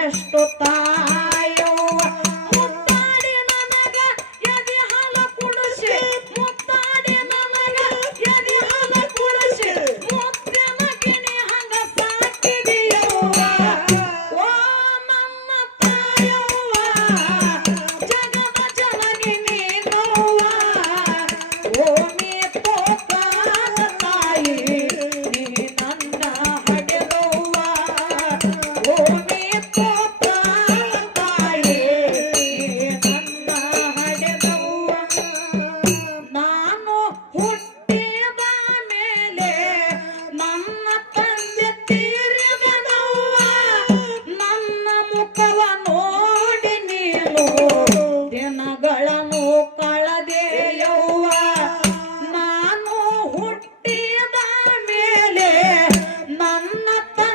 ಎಷ್ಟು ತಾಯೋ ಮುತ್ತಾಡಿ ನನಗ ಯದಿ ಹಾಲ ಕುಡಿಸಿ, ಮುತ್ತಾಡಿ ನನಗ ಎದಿ ಹಾಲ ಕುಡಿಸಿ, ಮುತ್ತಿನ ಹಂಗ ಸಾಕಿದೆಯವ್ವ. ಓ ನಮ್ಮ ತಾಯವ್ವ.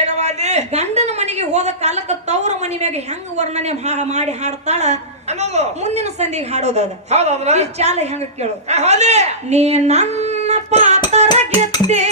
ಏನವಾದಿ? ಗಂಡನ ಮನೆಗೆ ಹೋದ ಕಾಲಕ್ಕ ತವ್ರ ಮನಿ ಮ್ಯಾಗ ಹೆಂಗ್ ವರ್ಣನೆ ಮಾಡಿ ಹಾಡ್ತಾಳ? ಮುಂದಿನ ಸಂಧಿಗೆ ಹಾಡೋದದ. ಈ ಚಾಲ ಹೆಂಗ ಕೇಳು. ನೀ ನನ್ನ ಪಾತರ ಗೆದ್ದೇ.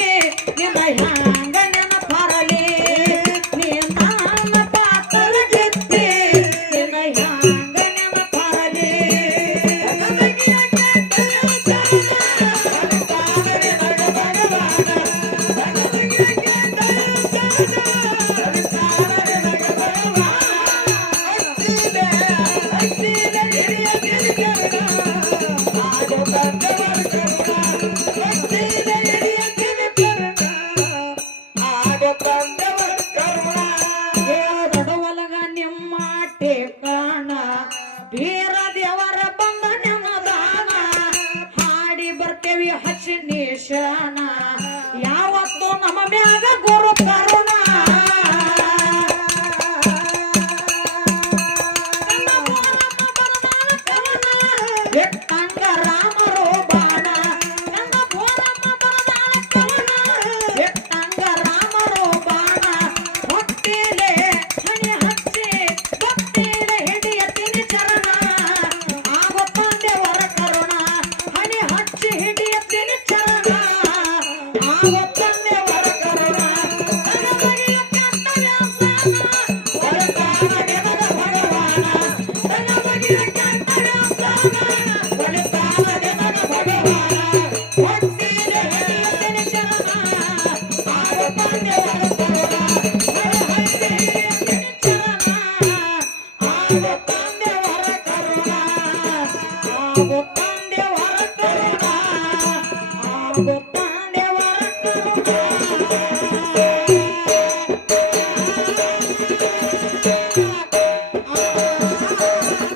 Thank you.